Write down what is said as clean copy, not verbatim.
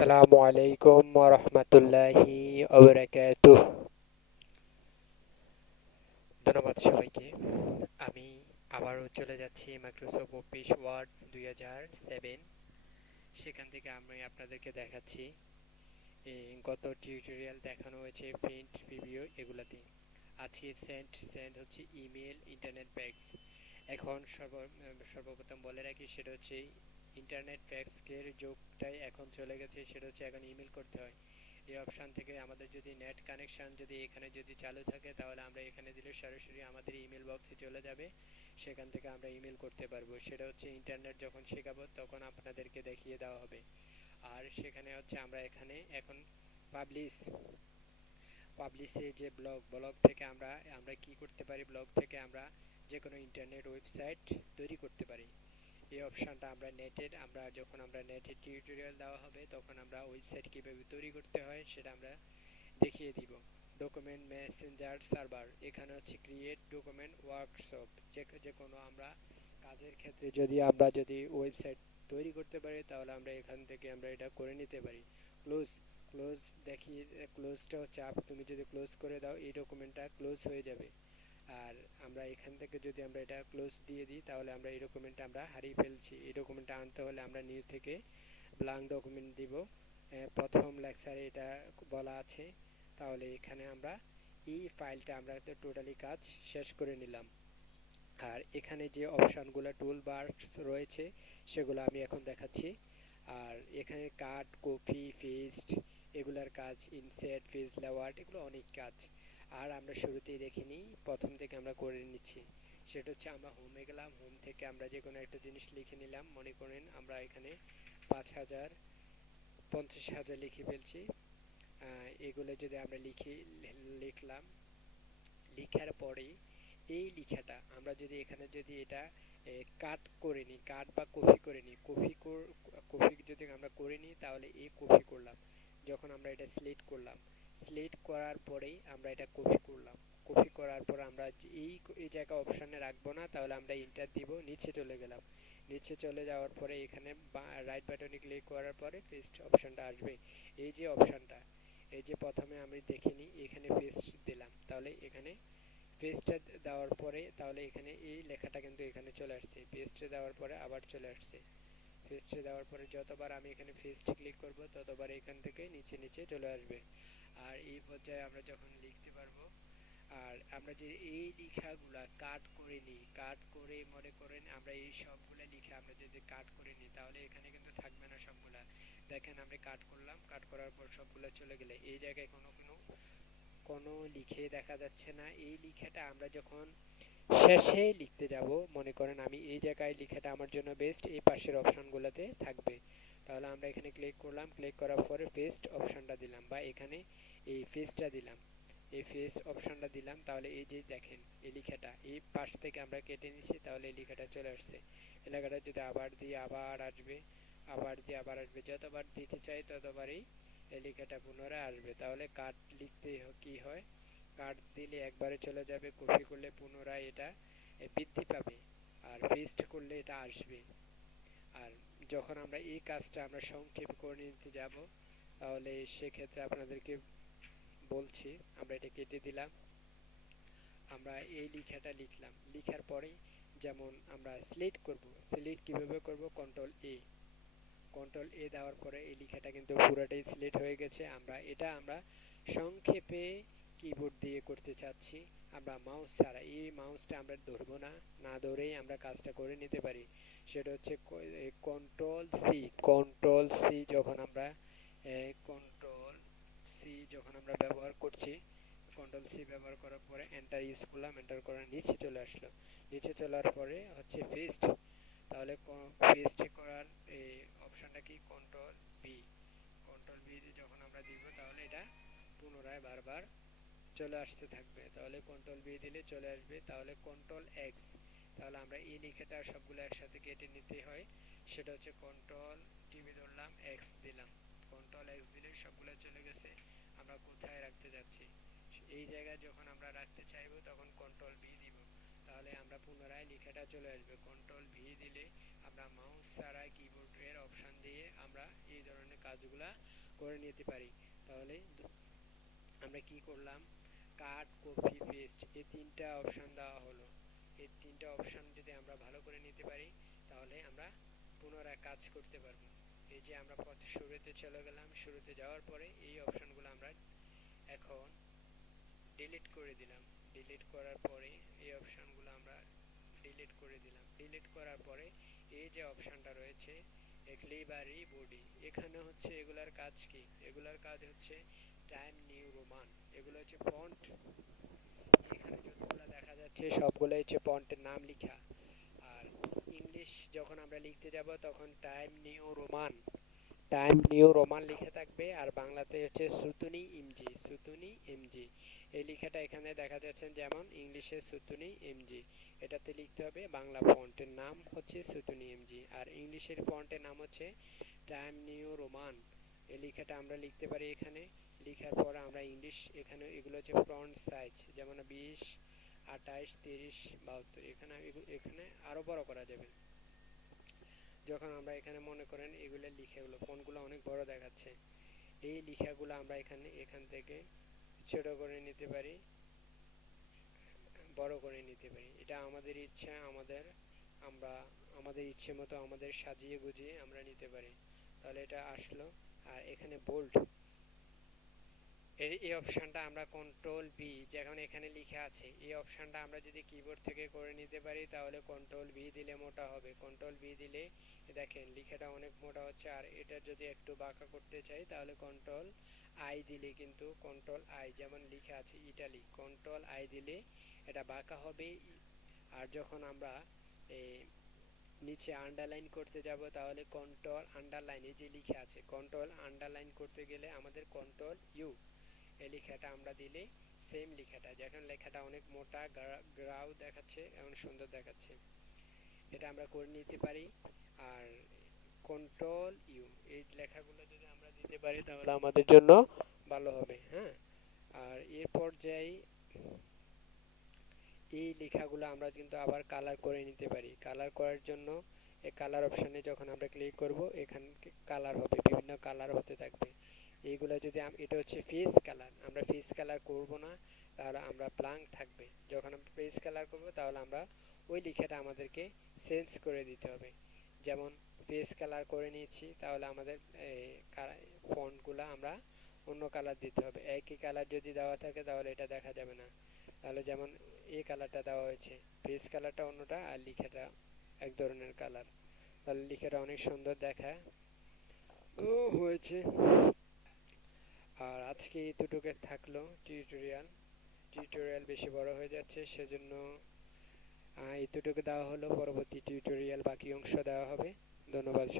আসসালামু আলাইকুম ওয়া রাহমাতুল্লাহি ওয়া বারাকাতুহু। ধন্যবাদ সবাইকে। আমি আবারও চলে যাচ্ছি মাইক্রোসফট অফিস ওয়ার্ড 2007। সেখান থেকে আমি আপনাদেরকে দেখাচ্ছি গত টিউটোরিয়াল দেখানো হয়েছে প্রিন্ট প্রিভিউ এগুলাতে। আজকে সেন্ড হচ্ছে ইমেল ইন্টারনেট ফ্যাক্স। এখন সর্বপ্রথম বলে রাখি, সেটা হচ্ছে ইন্টারনেট ফ্যাক্সের যুগটাই এখন চলে গেছে। সেটা হচ্ছে এখন ইমেল করতে হয়। এই অপশান থেকে আমাদের যদি নেট কানেকশান যদি এখানে যদি চালু থাকে, তাহলে আমরা এখানে দিলে সরাসরি আমাদের ইমেল বক্সে চলে যাবে। সেখান থেকে আমরা ইমেল করতে পারবো। সেটা হচ্ছে ইন্টারনেট যখন শেখাবো তখন আপনাদেরকে দেখিয়ে দেওয়া হবে। আর সেখানে হচ্ছে আমরা এখানে এখন পাবলিশ পাবলিশে যে ব্লগ থেকে আমরা আমরা কি করতে পারি, ব্লগ থেকে আমরা যে কোনো ইন্টারনেট ওয়েবসাইট তৈরি করতে পারি। এই অপশানটা যখন আমরা নেটের টিউটোরিয়াল দেওয়া হবে তখন আমরা ওয়েবসাইট কীভাবে তৈরি করতে হয় সেটা আমরা দেখিয়ে দিব। ডকুমেন্ট মেসেঞ্জার সার্ভার, এখানে হচ্ছে ক্রিয়েট ডকুমেন্ট ওয়ার্কশপ। যে কোনো আমরা কাজের ক্ষেত্রে যদি ওয়েবসাইট তৈরি করতে পারি, তাহলে আমরা এখান থেকে আমরা এটা করে নিতে পারি। ক্লোজ ক্লোজ দেখিয়ে ক্লোজটা হচ্ছে তুমি যদি ক্লোজ করে দাও, এই ডকুমেন্টটা ক্লোজ হয়ে যাবে। আর আমরা এখান থেকে যদি আমরা এটা ক্লোজ দিয়ে দিই, তাহলে আমরা এই ডকুমেন্টটা আমরা হারিয়ে ফেলছি। এই ডকুমেন্টটা আনতে হলে আমরা নিউ থেকে ব্ল্যাঙ্ক ডকুমেন্ট দিব। প্রথম লেকচারে এটা বলা আছে। তাহলে এখানে আমরা এই ফাইলটা আমরা টোটালি কাজ শেষ করে নিলাম। আর এখানে যে অপশানগুলো টুল বারস রয়েছে সেগুলো আমি এখন দেখাচ্ছি। আর এখানে কাট, কপি, পেস্ট এগুলার কাজ, ইনসার্ট, পেজ লেআউট, এগুলো অনেক কাজ। আর আমরা শুরুতেই দেখে নিই, প্রথম থেকে আমরা করে নিচ্ছি। সেটা হচ্ছে আমরা হোমে গেলাম, হোম থেকে আমরা যে কোনো একটা জিনিস লিখে নিলাম। মনে করেন আমরা এখানে 5,000, 50,000 লিখে ফেলছি। এগুলো যদি আমরা লিখলাম, লিখার পরে এই লেখাটা আমরা যদি এখানে যদি এটা কাট করে নিই, কাট বা কপি করে নিই, কপি যদি আমরা করে নিই, তাহলে এই কপি করলাম। যখন আমরা এটা সিলেক্ট করলাম, সিলেক্ট করার পরেই আমরা এটা কপি করলাম। কপি করার পর আমরা এই জায়গা অপশানে রাখবো না, তাহলে আমরা এন্টার দিব, নিচে চলে গেলাম। নিচে চলে যাওয়ার পরে এখানে রাইট বাটনে ক্লিক করার পরে পেস্ট অপশানটা আসবে। এই যে অপশানটা, এই যে প্রথমে আমি দেখিনি, এখানে পেস্ট দিলাম, তাহলে এখানে পেস্টটা দেওয়ার পরে তাহলে এখানে এই লেখাটা কিন্তু এখানে চলে আসছে। পেস্টে দেওয়ার পরে আবার চলে আসছে। পেস্টে দেওয়ার পরে যতবার আমি এখানে পেস্ট ক্লিক করব, ততবার এখান থেকে নিচে নিচে চলে আসবে। আর এই পর্যায়ে আমরা যখন লিখতে পারবো, আর আমরা যে এই লেখাগুলা কাট করে নিই, কাট করে মনে করেন আমরা এই সবগুলা লিখে আমরা যদি কাট করে নিই, তাহলে এখানে কিন্তু থাকবে না সবগুলা। দেখেন আমরা কাট করলাম, কাট করার পর সবগুলা চলে গেলে এই জায়গায় কোনো লিখে দেখা যাচ্ছে না। এই লেখাটা আমরা যখন শেষে লিখতে যাব, মনে করেন আমি এই জায়গায় লেখাটা আমার জন্য বেস্ট এই পাশের অপশনগুলোতে থাকবে। তাহলে আমরা এখানে ক্লিক করলাম, ক্লিক করার পরে পেস্ট অপশনটা দিলাম, বা এখানে এই পেস্টটা দিলাম, এই পেস্ট অপশনটা দিলাম। তাহলে এই যে দেখেন এই লেখাটা এই পাশ থেকে আমরা কেটে নিচ্ছি, তাহলে এই লেখাটা চলে আসছে। এই লেখাটা যদি আবার দিই আবার আসবে, আবার দিয়ে আবার আসবে। যতবার দিতে চাই ততবারই এই লেখাটা পুনরায় আসবে। তাহলে কাট লিখতে কি হয়, কাট দিলে একবারে চলে যাবে, কপি করলে পুনরায় এটা বৃদ্ধি পাবে, আর পেস্ট করলে এটা আসবে। আর যখন আমরা এই কাজটা আমরা সংক্ষেপ করে নিতে যাব, তাহলে সেক্ষেত্রে আপনাদেরকে বলছি, আমরা এটা কেটে দিলাম। আমরা এই লেখাটা লিখলাম, লিখার পরে যেমন আমরা সিলেক্ট করব, সিলেক্ট কিভাবে করব, কন্ট্রোল এ দেওয়ার পরে এই লেখাটা কিন্তু পুরোটাই সিলেক্ট হয়ে গেছে। আমরা সংক্ষেপে কিবোর্ড দিয়ে করতে চাচ্ছি, আমরা মাউস ছাড়া। এই মাউসটা আমরা ধরবো না, না ধরেই আমরা কাজটা করে নিতে পারি। সেটা হচ্ছে কন্ট্রোল সি যখন আমরা ব্যবহার করছি, কন্ট্রোল সি ব্যবহার করার পরে এন্টার ইউজ করলাম, এন্টার করার নিচে চলে আসলো। নিচে চলার পরে হচ্ছে পেস্ট। তাহলে পেস্ট করার এই অপশনটা কি, কন্ট্রোল বি যখন আমরা দিব, তাহলে এটা পুনরায় বারবার চলে আসতে থাকবে। তাহলে কন্ট্রোল বি দিলে চলে আসবে। তাহলে কন্ট্রোল এক্স, তাহলে আমরা এই লেখাটা সবগুলো একসাথে কেটে নিতে হয়। সেটা হচ্ছে কন্ট্রোল টিপে ধরলাম, এক্স দিলাম, কন্ট্রোল এক্স দিলে সবগুলো চলে গেছে। আমরা কোথায় রাখতে যাচ্ছি, এই জায়গায় যখন আমরা রাখতে চাইবো তখন কন্ট্রোল ভি দিব, তাহলে আমরা পুনরায় লেখাটা চলে আসবে। কন্ট্রোল ভি দিলে আমরা মাউস ছাড়া কিবোর্ডের অপশন দিয়ে আমরা এই ধরনের কাজগুলা করে নিতে পারি। তাহলে আমরা কি করলাম, কাট, কপি, পেস্ট এই তিনটা অপশন দেওয়া হলো। এই তিনটা অপশন যদি আমরা ভালো করে নিতে পারি তাহলে আমরা পুনরায় কাজ করতে পারবো। এই যে আমরা শুরুতে চলে গেলাম, শুরুতে যাওয়ার পরে এই অপশনগুলো আমরা এখন ডিলিট করে দিলাম। ডিলিট করার পরে এই অপশনগুলো আমরা ডিলিট করে দিলাম। ডিলিট করার পরে এই যে অপশনটা রয়েছে এক্লিবারি বডি, এখানে হচ্ছে এগুলার কাজ কি, এগুলার কাজ হচ্ছে টাইম নিউ রোমান, এগুলো হচ্ছে ফন্ট। এখানে যতগুলো দেখা যাচ্ছে সবগুলো হচ্ছে ফন্টের নাম লেখা। আর ইংলিশ যখন আমরা লিখতে যাব তখন টাইম নিউ রোমান লিখে থাকবে, আর বাংলাতে হচ্ছে সুতুনি ইমজি, সুতুনি এমজি। এই লেখাটা এখানে দেখা যাচ্ছে, যেমন ইংলিশে সুতুনি এমজি, এটাতে লিখতে হবে। বাংলা ফন্টের নাম হচ্ছে সুতুনি এমজি, আর ইংলিশের ফন্টের নাম হচ্ছে টাইম নিউ রোমান। এই লেখাটা আমরা লিখতে পারি এখানে। লেখার পর আমরা ইংলিশ এখানে এগুলো হচ্ছে ফন্ট সাইজ, যেমন 20, 28, 30, 72, এখানে এখানে আরো বড় করা যাবে। যখন আমরা এখানে মনে করেন এগুলো লিখাগুলো ফন্টগুলো অনেক বড় দেখাচ্ছে, এই লেখাগুলো আমরা এখান থেকে ছোট করে নিতে পারি, বড় করে নিতে পারি। এটা আমাদের ইচ্ছা, আমরা আমাদের ইচ্ছে মতো আমাদের সাজিয়ে গুজিয়ে আমরা নিতে পারি। তাহলে এটা আসলো। আর এখানে বোল্ড, এই অপশনটা আমরা কন্ট্রোল বি, যেমন এখানে লেখা আছে, এই অপশনটা আমরা যদি কিবোর্ড থেকে করে নিতে পারি তাহলে কন্ট্রোল বি দিলে মোটা হবে। কন্ট্রোল বি দিলে দেখেন লেখাটা অনেক মোটা হচ্ছে। আর এটা যদি একটু বাঁকা করতে চাই তাহলে কন্ট্রোল আই দিলে, কিন্তু কন্ট্রোল আই যেমন লেখা আছে ইটালি, কন্ট্রোল আই দিলে এটা বাঁকা হবে। আর যখন আমরা নিচে আন্ডারলাইন করতে যাব তাহলে কন্ট্রোল আন্ডারলাইন, এই যে লেখা আছে কন্ট্রোল আন্ডারলাইন করতে গেলে আমাদের কন্ট্রোল ইউ, এই লেখাটা আমরা দিলে সেম লেখাটা, যখন লেখাটা অনেক মোটা গ্রাউ দেখাচ্ছে এমন সুন্দর দেখাচ্ছে, এটা আমরা করে নিতে পারি। আর কন্ট্রোল ইউ এই লেখাগুলো যদি আমরা দিতে পারি তাহলে আমাদের জন্য ভালো হবে। হ্যাঁ, আর এরপর যাই, এই লেখাগুলো আমরা কিন্তু আবার কালার করে নিতে পারি। কালার করার জন্য এই কালার অপশানে যখন আমরা ক্লিক করব এখানে কালার হবে, বিভিন্ন কালার হতে থাকবে। এইগুলো যদি এটা হচ্ছে ফেস কালার, আমরা ফেস কালার করব না, তাহলে আমরা ব্ল্যাঙ্ক থাকবে। যখন আমরা ফেস কালার করব তাহলে আমরা ওই লেখাটা আমাদেরকে চেঞ্জ করে দিতে হবে। যেমন ফেস কালার করে নিয়েছি, তাহলে আমাদের ফন্টগুলো আমরা অন্য কালার দিতে হবে। একই কালার যদি দেওয়া থাকে তাহলে এটা দেখা যাবে না। তাহলে যেমন এই কালারটা দেওয়া হয়েছে, ফেস কালারটা অন্যটা আর লেখাটা এক ধরনের কালার, তাহলে লেখাটা অনেক সুন্দর দেখায় হয়েছে। আর আজকে এতটুকু থাকলো টিউটোরিয়াল বেশি বড় হয়ে যাচ্ছে, সেজন্য এতটুকু দেওয়া হলো। পরবর্তী টিউটোরিয়াল বাকি অংশ দেওয়া হবে। ধন্যবাদ সবাই।